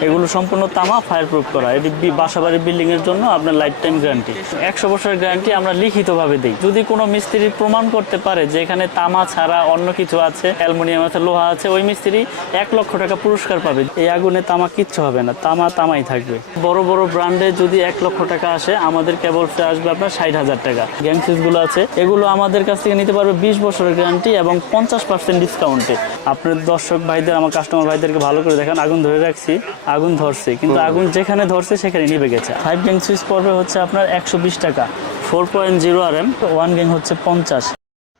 এগুলো সম্পূর্ণ তামা ফায়ার প্রুফ করা। এটি বি- বাসাবাড়ির বিল্ডিং এর জন্য আপনার লাইফ টাইম গ্যারান্টি একশো বছরের গ্যারান্টি আমরা লিখিতভাবে দিই। যদি কোনো মিস্ত্রি প্রমাণ করতে পারে যে এখানে তামা ছাড়া অন্য কিছু আছে, অ্যালুমিনিয়াম আছে, লোহা আছে, ওই মিস্ত্রি এক লক্ষ টাকা পুরস্কার পাবে। এই আগুনে তামা কিচ্ছু হবে না। তামা তামাই থাকবে। বড় বড় ব্র্যান্ডে যদি এক লক্ষ টাকা আসে, আমাদের কেবলসে আসবে আপনার ষাট হাজার টাকা। গ্যাং আছে। এগুলো আমাদের কাছ থেকে নিতে পারবে বিশ বছরের গ্যারান্টি এবং পঞ্চাশ পার্সেন্ট ডিসকাউন্টে আপনার দর্শক ভাইদের, আমার কাস্টমার ভাইদেরকে ভালো করে দেখেন, আগুন ধরে রাখছি। আগুন ধরছে কিন্তু আগুন যেখানে ধরছে সেখানে নিভে গেছে। ফাইভ গ্যাং সুইচ পড়বে হচ্ছে আপনার একশো বিশ টাকা four point zero R M one gang হচ্ছে পঞ্চাশ।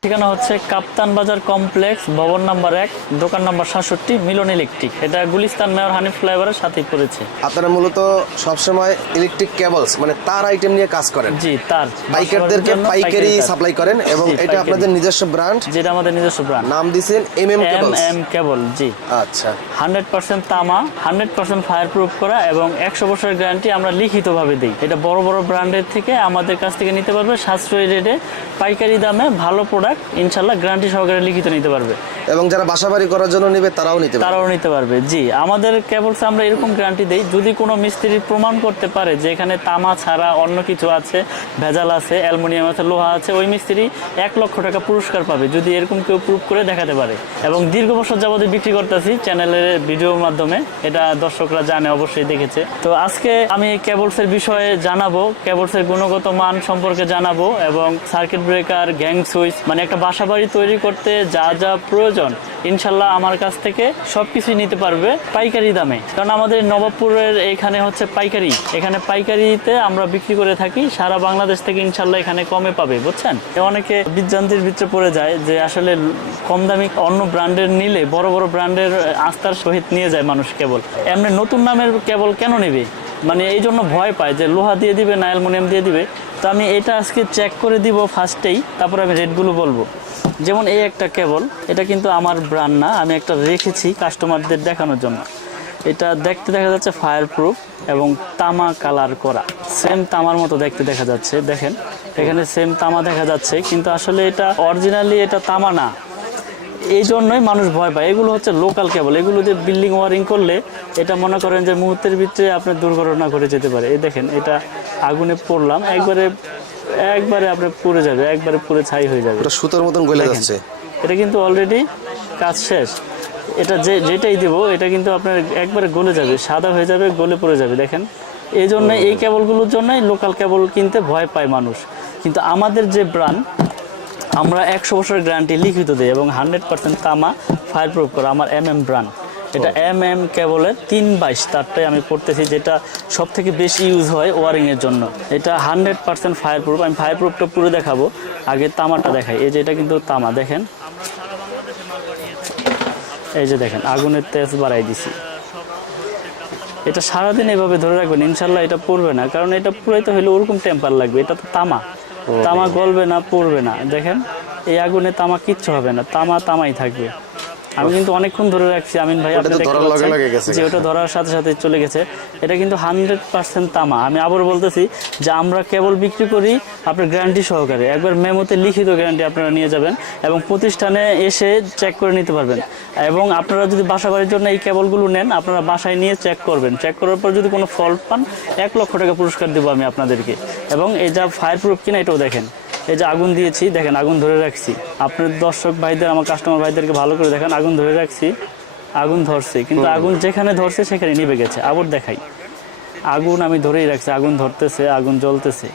ঠিকানা হচ্ছে কাপ্তান বাজার কমপ্লেক্স ভবন নাম্বার এক দোকান নাম্বার সাতষট্টি মিলন ইলেকট্রিক। এটা গুলিস্তান মেয়র হানিফ ফ্লাইওভারের সাথেই পড়েছে। আপনারা মূলত সবসময় ইলেকট্রিক কেবলস মানে তার আইটেম নিয়ে কাজ করেন? জি তার। বাইকারদেরকে পাইকারি সাপ্লাই করেন এবং এটা আপনাদের নিজস্ব ব্র্যান্ড যেটা আমাদের নিজস্ব ব্র্যান্ড নাম দিয়েছেন M M M M cable জি। আচ্ছা। হান্ড্রেড পার্সেন্ট তামা হান্ড্রেড পার্সেন্ট ফায়ার প্রুফ করা এবং একশো বছরের গ্যারান্টি আমরা লিখিতভাবে দিই। এটা বড় বড় ব্র্যান্ডের থেকে আমাদের কাছ থেকে নিতে পারবে সাশ্রয়ী রেটে পাইকারি দামে ভালো প্রোডাক্ট ইনশাল্লাহ গ্যারান্টি সহকারে লিখিত নিতে পারবে। এবং যারা বাসাবাড়ি করার জন্য নেবে, তারাও নিতে তারাও নিতে পারবে। জি, আমাদের কেবলস আমরা এরকম গ্যারান্টি দেই, যদি কোনো মিস্ত্রি প্রমাণ করতে পারে যে এখানে তামা ছাড়া অন্য কিছু আছে, ভেজাল আছে, অ্যালুমিনিয়াম আছে, লোহা আছে, ওই মিস্ত্রি এক লক্ষ টাকা পুরস্কার পাবে, যদি এরকম কেউ প্রুফ করে দেখাতে পারে। এবং দীর্ঘ বছর যাবত বিক্রি করতেছি চ্যানেলের ভিডিওর মাধ্যমে, এটা দর্শকরা জানে, অবশ্যই দেখেছে। তো আজকে আমি কেবলসের বিষয়ে জানাব, কেবলসের গুণগত মান সম্পর্কে জানাব, এবং সার্কিট ব্রেকার গ্যাং সুইচ মানে একটা বাসা বাড়ি তৈরি করতে যা যা প্রয়োজন ইনশাল্লাহ আমার কাছ থেকে সব কিছুই নিতে পারবে পাইকারি দামে। কারণ আমাদের নবাবপুরের এখানে হচ্ছে পাইকারি। এখানে পাইকারিতে আমরা বিক্রি করে থাকি, সারা বাংলাদেশ থেকে ইনশাল্লাহ এখানে কমে পাবে, বুঝছেন? অনেকে বিজ্ঞান্তির ভিতরে পড়ে যায় যে আসলে কম দামি অন্য ব্র্যান্ডের নিলে বড় বড় ব্র্যান্ডের আস্থার সহিত নিয়ে যায় মানুষ কেবল। এমনি নতুন নামের কেবল কেন নেবে? মানে এই জন্য ভয় পায় যে লোহা দিয়ে দিবে না, অ্যালুমিনিয়াম দিয়ে দিবে। তো আমি এটা আজকে চেক করে দিব ফার্স্টেই তারপর আমি রেটগুলো বলব। যেমন এই একটা কেবল এটা কিন্তু আমার ব্র্যান্ড না, আমি একটা রেখেছি কাস্টমারদের দেখানোর জন্য। এটা দেখতে দেখা যাচ্ছে ফায়ার প্রুফ এবং তামা কালার করা। সেম তামার মতো দেখতে দেখা যাচ্ছে, দেখেন। এখানে সেম তামা দেখা যাচ্ছে, কিন্তু আসলে এটা অরিজিনালি এটা তামা না। এই জন্যই মানুষ ভয় পায়। এগুলো হচ্ছে লোকাল কেবল এগুলো যে বিল্ডিং ওয়ারিং করলে এটা মনে করেন যে মুহূর্তের ভিতরে আপনার দুর্ঘটনা ঘটে যেতে পারে। এই দেখেন এটা আগুনে পড়লাম একবারে একবারে আপনার পুড়ে যাবে একবারে পুড়ে ছাই হয়ে যাবে। সুতোর মতন গলে যাচ্ছে। এটা কিন্তু অলরেডি কাজ শেষ। এটা যে যেটাই দিব এটা কিন্তু আপনার একবারে গলে যাবে সাদা হয়ে যাবে গলে পড়ে যাবে দেখেন। এই জন্য এই কেবলগুলোর জন্যই লোকাল কেবল কিনতে ভয় পায় মানুষ। কিন্তু আমাদের যে ব্র্যান্ড আমরা একশো বছরের গ্যারান্টি লিখিত দিই এবং হান্ড্রেড পার্সেন্ট তামা ফায়ার প্রুফ করা আমার এম এম ব্র্যান্ড এটা এম এম কেবলের তিন বাইশ তারটাই আমি পড়তেছি যেটা সব থেকে বেশি ইউজ হয় ওয়ারিংয়ের জন্য। এটা হান্ড্রেড পার্সেন্ট ফায়ার প্রুফ আমি ফায়ার প্রুফটা পুরো দেখাবো। আগে তামাটা দেখাই। এই যে এটা কিন্তু তামা দেখেন। এই যে দেখেন আগুনের তেজ বাড়াই দিছি। এটা সারাদিন এভাবে ধরে রাখবেন ইনশাল্লাহ এটা পড়বে না। কারণ এটা পুরাইতে হলে ওরকম টেম্পার লাগবে। এটা তো তামা। তামা গলবে না, পড়বে না। দেখেন, এই আগুনে তামা কিচ্ছু হবে না, তামা তামাই থাকবে। আমি কিন্তু অনেকক্ষণ ধরে রাখছি আমিন ভাই ওটা আপনি দেখতে ধরার পাচ্ছেন যে ওটা ধরার সাথে সাথে চলে গেছে এটা কিন্তু হান্ড্রেড পার্সেন্ট তামা। আমি আবার বলতেছি যে আমরা কেবল বিক্রি করি আপনার গ্যারান্টি সহকারে। একবার মেমোতে লিখিত গ্যারান্টি আপনারা নিয়ে যাবেন এবং প্রতিষ্ঠানে এসে চেক করে নিতে পারবেন। এবং আপনারা যদি বাসা বাড়ির জন্য এই কেবলগুলো নেন আপনারা বাসায় নিয়ে চেক করবেন। চেক করার পর যদি কোনো ফল্ট পান এক লক্ষ টাকা পুরস্কার দেবো আমি আপনাদেরকে। এবং এই যা ফায়ার প্রুফ কিনা এটাও দেখেন। এই যে আগুন দিয়েছি দেখেন আগুন ধরে রাখছি। আপনার দর্শক ভাইদের আমার কাস্টমার ভাইদেরকে ভালো করে দেখেন আগুন ধরে রাখছি আগুন ধরছে। কিন্তু আগুন যেখানে ধরছে সেখানে নিভে গেছে। আবার দেখাই। আগুন আমি ধরেই রাখছি আগুন ধরতেছে আগুন জ্বলতেছে।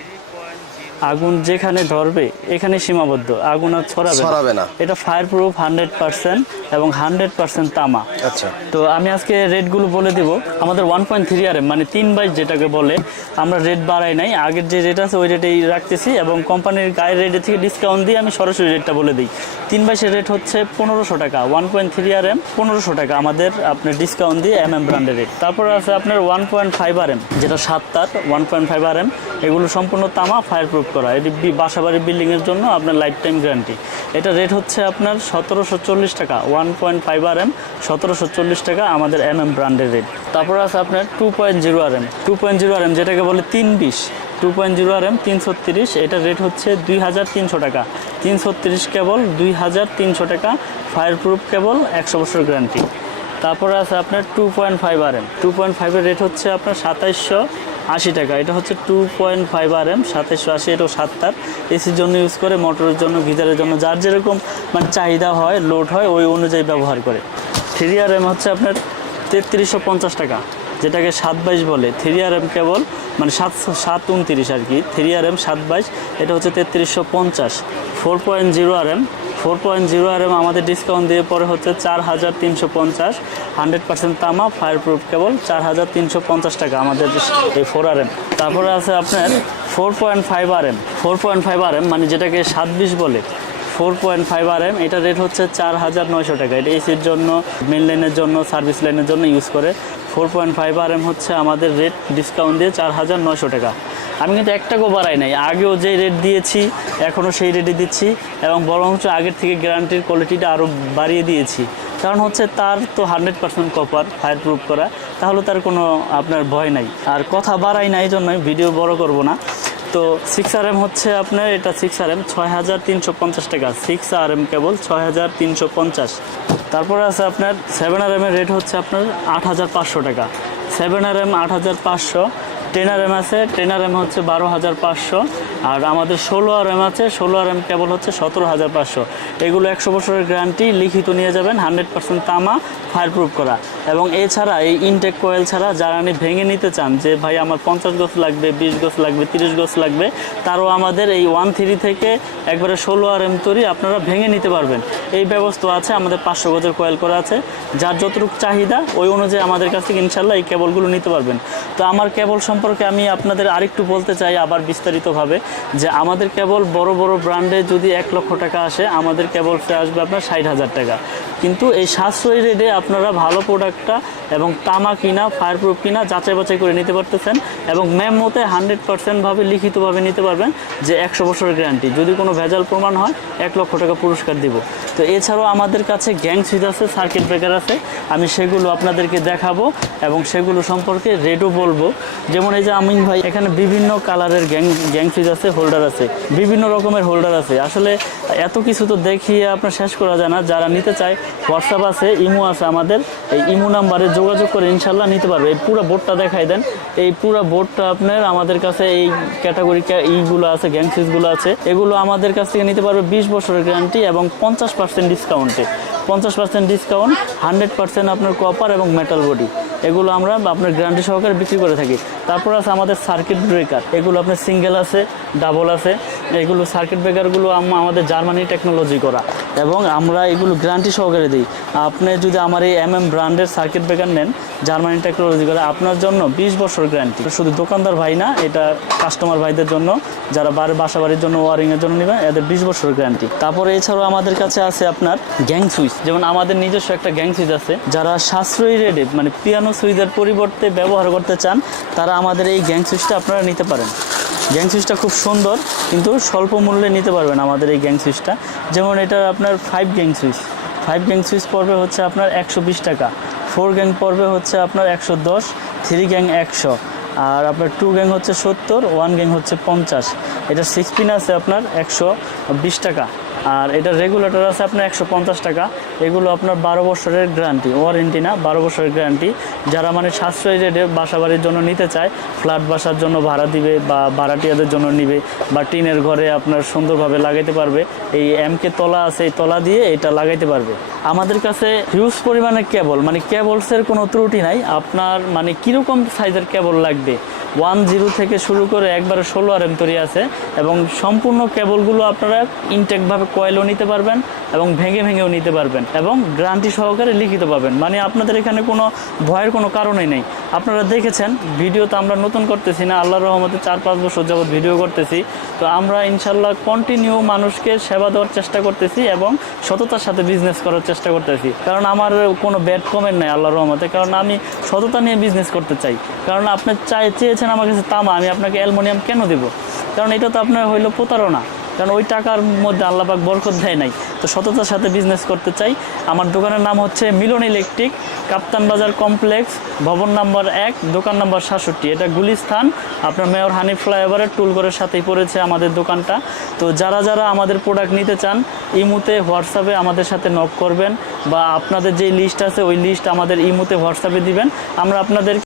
আগুন যেখানে ধরবে এখানে সীমাবদ্ধ। আগুন আর ছড়াবে ছড়াবে না। এটা ফায়ার প্রুফ হান্ড্রেড পার্সেন্ট এবং হান্ড্রেড পার্সেন্ট তামা। আচ্ছা। তো আমি আজকে রেটগুলো বলে দেব। আমাদের ওয়ান পয়েন্ট থ্রি আর মানে তিন বাইশ যেটাকে বলে আমরা রেট বাড়াই নাই। আগের যে রেট আছে ওই রেটেই রাখতেছি এবং কোম্পানির গায়ের রেটে থেকে ডিসকাউন্ট দিয়ে আমি সরাসরি রেটটা বলে দিই। তিন বাইশের রেট হচ্ছে পনেরোশো টাকা। One point three R M পনেরোশো টাকা আমাদের আপনার ডিসকাউন্ট দিয়ে এম এম ব্র্যান্ডের রেট তারপর আছে আপনার one point five R M যেটা সাত তার one point five R M এগুলো সম্পূর্ণ তামা ফায়ার প্রুফ করা। এটি বি- বাসাবাড়ির বিল্ডিংয়ের জন্য আপনার লাইফ টাইম গ্যারান্টি এটা রেট হচ্ছে আপনার সতেরোশো চল্লিশ টাকা one point five R M সতেরোশো চল্লিশ টাকা আমাদের এম এম ব্র্যান্ডের রেট তারপর আছে আপনার two point zero R M two point zero R M যেটাকে বলে তিন বিশ। Two point zero R M তিনশো তিরিশ এটার রেট হচ্ছে দুই হাজার তিনশো টাকা। তিনশো তিরিশ কেবল দুই হাজার তিনশো টাকা ফায়ার প্রুফ কেবল একশো বছর গ্যারান্টি তারপরে আছে আপনার two point five R M two point ফাইভের রেট হচ্ছে আপনার সাতাইশশো আশি টাকা। এটা হচ্ছে two point five R M সাতাইশশো আশি, এটাও সাতটার। এসির জন্য ইউজ করে মোটরের জন্য, গিজারের জন্য, যার যেরকম মানে চাহিদা হয় লোড হয়, ওই অনুযায়ী ব্যবহার করে। থ্রি আর এম হচ্ছে আপনার তেত্রিশশো পঞ্চাশ টাকা, যেটাকে সাত বাইশ বলে। থ্রি আর এম কেবল মানে সাতশো সাত উনত্রিশ আর কি। থ্রি আর এম সাত বাইশ, এটা হচ্ছে তেত্রিশশো পঞ্চাশ। Four point zero R M four point zero R M আমাদের ডিসকাউন্ট দিয়ে পরে হচ্ছে চার হাজার তিনশো পঞ্চাশ। হান্ড্রেড পার্সেন্ট তামা ফায়ার প্রুফ কেবল চার হাজার তিনশো পঞ্চাশ টাকা আমাদের এই ফোর আর এম তারপরে আছে আপনার four point five R M four point five R M মানে যেটাকে সাত বিশ বলে। Four point five R M এটা রেট হচ্ছে চার হাজার নয়শো টাকা। এটা এসির জন্য মেন লাইনের জন্য সার্ভিস লাইনের জন্য ইউজ করে। Four point five R M হচ্ছে আমাদের রেট ডিসকাউন্ট দিয়ে চার হাজার নয়শো টাকা। আমি কিন্তু এক টাকাও বাড়াই নাই। আগেও যে রেট দিয়েছি, এখনও সেই রেটে দিচ্ছি এবং বরঞ্চ আগের থেকে গ্যারান্টির কোয়ালিটিটা আরও বাড়িয়ে দিয়েছি। কারণ হচ্ছে তার তো hundred percent copper fireproof করা, তাহলে তার কোনো আপনার ভয় নাই। আর কথা বাড়াই নাই এই জন্যই ভিডিও বড় করব না। তো সিক্স আর এম হচ্ছে আপনার, এটা সিক্স আর এম ছয় হাজার তিনশো পঞ্চাশ টাকা। সিক্স আর এম কেবল ছয় হাজার তিনশো পঞ্চাশ। তারপরে আছে আপনার সেভেন আর এমের রেট হচ্ছে আপনার আট হাজার পাঁচশো টাকা। সেভেন আর এম আট হাজার পাঁচশো টেন আর এম আছে। টেন আর এম হচ্ছে বারো হাজার পাঁচশো। আর আমাদের ষোলো আর এম আছে। ষোলো আর এম কেবল হচ্ছে সতেরো হাজার পাঁচশো। এগুলো একশো বছরের গ্যারান্টি লিখিত নিয়ে যাবেন হান্ড্রেড পার্সেন্ট তামা ফায়ার প্রুফ করা। এবং এছাড়া এই ইনটেক কয়েল ছাড়া যারা আপনি ভেঙে নিতে চান, যে ভাই আমার পঞ্চাশ গোছ লাগবে, বিশ গোছ লাগবে, তিরিশ গোছ লাগবে, তারও আমাদের এই ওয়ান থ্রি থেকে একবারে ষোলো আর এম তৈরি আপনারা ভেঙে নিতে পারবেন। এই ব্যবস্থা আছে, আমাদের পাঁচশো গজের কয়েল করা আছে। যার যতটুকু চাহিদা, ওই অনুযায়ী আমাদের কাছ থেকে ইনশাল্লাহ এই কেবলগুলো নিতে পারবেন। তো আমার কেবল সম্পর্কে আমি আপনাদের আরেকটু বলতে চাই আবার বিস্তারিতভাবে, যে আমাদের কেবল বড় বড় ব্র্যান্ডে যদি এক লক্ষ টাকা আসে, আমাদের কেবল ফ্রে আসবে আপনার ষাট হাজার টাকা। কিন্তু এই সাশ্রয়ী রেটে আপনারা ভালো প্রোডাক্টটা এবং তামা কিনা ফায়ার প্রুফ কিনা যাচাই বাছাই করে নিতে পারতেছেন এবং ম্যাম মতে হান্ড্রেড পার্সেন্টভাবে লিখিতভাবে নিতে পারবেন যে একশো বছরের গ্যারান্টি যদি কোনো ভেজাল প্রমাণ হয়, এক লক্ষ টাকা পুরস্কার দিব। তো এছাড়াও আমাদের কাছে গ্যাং সুইচ আছে সার্কিট ব্রেকার আছে। আমি সেগুলো আপনাদেরকে দেখাবো এবং সেগুলো সম্পর্কে রেটও বলব। যেমন এই যে আমিন ভাই, এখানে বিভিন্ন কালারের গ্যাং গ্যাং সুইচ আছে হোল্ডার আছে। বিভিন্ন রকমের হোল্ডার আছে। আসলে এত কিছু তো দেখিয়ে আপনার শেষ করা যায় না। যারা নিতে চায় হোয়াটসঅ্যাপ আছে ইমো আছে আমাদের। এই ইমো নাম্বারে যোগাযোগ করে ইনশাল্লাহ নিতে পারবে। এই পুরো বোর্ডটা দেখাই দেন। এই পুরো বোর্ডটা আপনার আমাদের কাছে এই ক্যাটাগরি ইগুলো আছে গ্যাংসিসগুলো আছে। এগুলো আমাদের কাছ থেকে নিতে পারবে বিশ বছরের গ্যারান্টি এবং পঞ্চাশ পার্সেন্ট ডিসকাউন্টে পঞ্চাশ পার্সেন্ট ডিসকাউন্ট হান্ড্রেড পার্সেন্ট আপনার কপার এবং মেটাল বডি এগুলো আমরা আপনার গ্যারান্টি সহকারে বিক্রি করে থাকি। তারপর আছে আমাদের সার্কিট ব্রেকার এগুলো আপনার সিঙ্গেল আছে ডাবল আছে। এগুলো সার্কিট ব্রেকারগুলো আমাদের জার্মানি টেকনোলজি করা। এবং আমরা এগুলো গ্যারান্টি সহকারে দিই। আপনি যদি আমার এই এম এম ব্র্যান্ডের সার্কিট ব্রেকার নেন জার্মানি টেকনোলজি করা, আপনার জন্য বিশ বছর গ্যারান্টি শুধু দোকানদার ভাই না, এটা কাস্টমার ভাইদের জন্য, যারা বাসা বাড়ির জন্য ওয়ারিংয়ের জন্য নেবেন, এদের বিশ বছর গ্যারান্টি তারপরে এছাড়াও আমাদের কাছে আছে আপনার গ্যাং সুইচ যেমন আমাদের নিজস্ব একটা গ্যাং সুইচ আছে, যারা সাশ্রয়ী রেটে মানে পিয়ানো সুইচের পরিবর্তে ব্যবহার করতে চান, তারা আমাদের এই গ্যাং সুইচটা আপনারা নিতে পারেন। গ্যাং সুইচটা খুব সুন্দর, কিন্তু স্বল্প মূল্যে নিতে পারবেন আমাদের এই গ্যাং সুইচটা যেমন এটা আপনার five gang switch five gang switch পড়বে হচ্ছে আপনার একশো বিশ টাকা। ফোর গ্যাং পর্বে হচ্ছে আপনার একশো দশ থ্রি গ্যাং একশো। আর আপনার টু গ্যাং হচ্ছে সত্তর ওয়ান গ্যাং হচ্ছে পঞ্চাশ। এটা সিক্স পিন আছে আপনার একশো বিশ টাকা। আর এটা রেগুলেটর আছে আপনার একশো পঞ্চাশ টাকা। এগুলো আপনার বারো বছরের গ্যারান্টি ওয়ারেন্টি না, বারো বছরের গ্যারান্টি যারা মানে সাশ্রয়ী রেটে বাসা বাড়ির জন্য নিতে চায় ফ্ল্যাট বাসার জন্য ভাড়া দিবে বা ভাড়াটিয়াদের জন্য নিবে বা টিনের ঘরে আপনার সুন্দরভাবে লাগাইতে পারবে, এই এমকে তলা আছে, এই তলা দিয়ে এটা লাগাইতে পারবে। আমাদের কাছে হিউজ পরিমাণে কেবল মানে কেবলসের কোনো ত্রুটি নাই। আপনার মানে কীরকম সাইজের কেবল লাগবে? ওয়ান জিরো থেকে শুরু করে একবারে ষোলো আর এম তৈরি আছে এবং সম্পূর্ণ কেবলগুলো আপনারা ইনটেকভাবে কয়েলও নিতে পারবেন। এবং ভেঙে ভেঙেও নিতে পারবেন এবং গ্যারান্টি সহকারে লিখিত পাবেন। মানে আপনাদের এখানে কোনো ভয়ের কোনো কারণই নেই। আপনারা দেখেছেন, ভিডিও তো আমরা নতুন করতেছি না আল্লাহ রহমতে চার পাঁচ বছর যাবত ভিডিও করতেছি। তো আমরা ইনশাল্লাহ কন্টিনিউ মানুষকে সেবা দেওয়ার চেষ্টা করতেছি এবং সততার সাথে বিজনেস করার চেষ্টা করতেছি। কারণ আমার কোনো ব্যাড কমেন্ট নাই আল্লাহ রহমতে। কারণ আমি সততা নিয়ে বিজনেস করতে চাই। কারণ আপনি চাই, চেয়েছেন আমার কাছে তামা, আমি আপনাকে অ্যালমোনিয়াম কেন দেবো? কারণ এটা তো আপনার হইল প্রতারণা। কারণ ওই টাকার মধ্যে আল্লাপাক বরকত দেয় নাই। তো সততার সাথে বিজনেস করতে চাই। আমার দোকানের নাম হচ্ছে মিলন ইলেকট্রিক, কাপ্তান বাজার কমপ্লেক্স, ভবন নাম্বার এক, দোকান নাম্বার সাতষট্টি। এটা গুলিস্থান। আপনার মেয়র হানিফ ফ্লাইওভারের টুলঘরের সাথেই পড়েছে আমাদের দোকানটা। তো যারা যারা আমাদের প্রোডাক্ট নিতে চান ইমুতে হোয়াটসঅ্যাপে আমাদের সাথে নক করবেন বা আপনাদের যে লিস্ট আছে, ওই লিস্ট আমাদের ইমুতে হোয়াটসঅ্যাপে দিবেন। আমরা আপনাদের